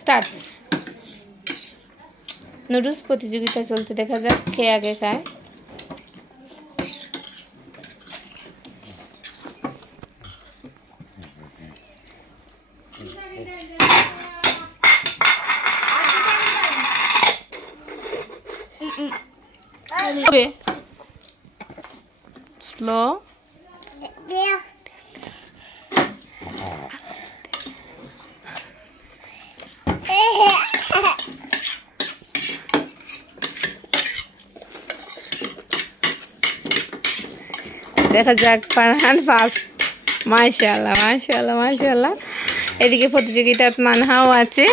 Start. Noodles প্রতিযোগিতা চলতে, দেখা যাক কে আগে খায়। স্লো। দেখা যাক ফারহান ফার্স্ট। মাশাআল্লাহ মাশাআল্লাহ মাশাআল্লাহ। এদিকে প্রতিযোগিতাত মানহাও আছে।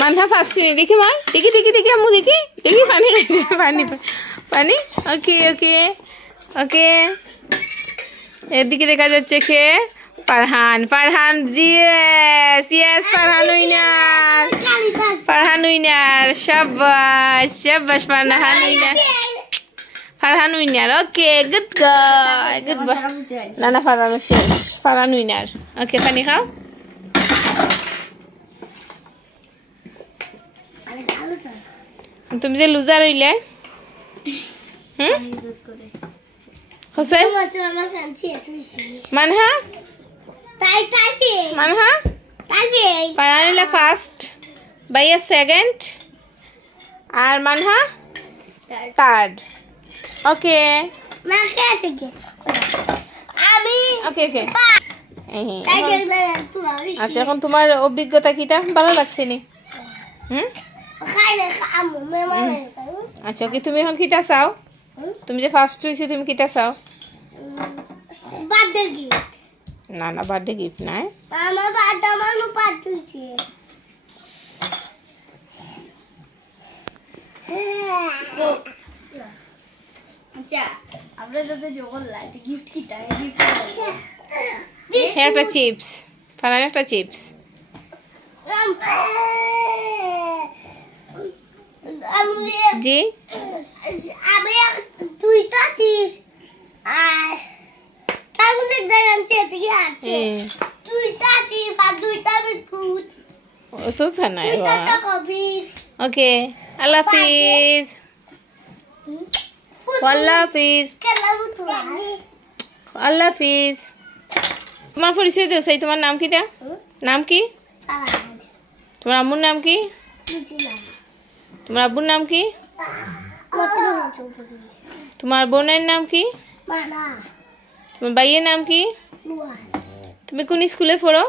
মানহা ফার্স্ট দেখি মা, দেখি দেখি দেখি আম্মু দেখি দেখি পানি পানি পানি। ওকে ওকে ওকে। এদিকে দেখা যাচ্ছে কে? Farhan. Farhan GS yes, Farhan winner, Farhan winner. শাবাশ শাবাশ, Farhan winner, Farhan winner. Okay good guy, good boy. না না, ফারহান শেষ, ফারহান উইনার। ওকে পানি খাও। তুমি যে লুজার হইলে হোসেন। মানহা মানহা ফারহান ফার্স্ট, ভাইয়া সেকেন্ড, আর মানহা থার্ড। ওকে ওকে ওকে। আচ্ছা, এখন তোমার অভিজ্ঞতা কিটা ভালো লাগছে নি? আচ্ছা ওকে, তুমি এখন কিটা চাও? তুমি যে ফার্স্ট হইছো, তুমি কিটা চাও? Birthday gift. না না, বার্থডে গিফট নাই। আমার বার্থডে, আমার বার্থডে হইছে। আচ্ছা, আমরা যদি যখন লাইট গিফট কিটা, গিফট একটা চিপস, ফারহান একটা চিপস। জি, আমি দুইটা চিপস আর তারপরে জানান চিপস কি আছে? দুইটা চিপস আর দুইটা বিস্কুট। ও তো থানায় দুইটা কফি। ওকে, আল্লাহ হাফিজ। আল্লাহ হাফিজ। আল্লাহ হাফিজ। তোমার পরিচয় দিও সেই, তোমার নাম কিটা? নাম কি? তোমার আম্মুর নাম কি? তোমার আব্বুর নাম কি? তোমার বোনের নাম কি? তোমার ভাইয়ের নাম কি? তুমি কোন স্কুলে পড়ো?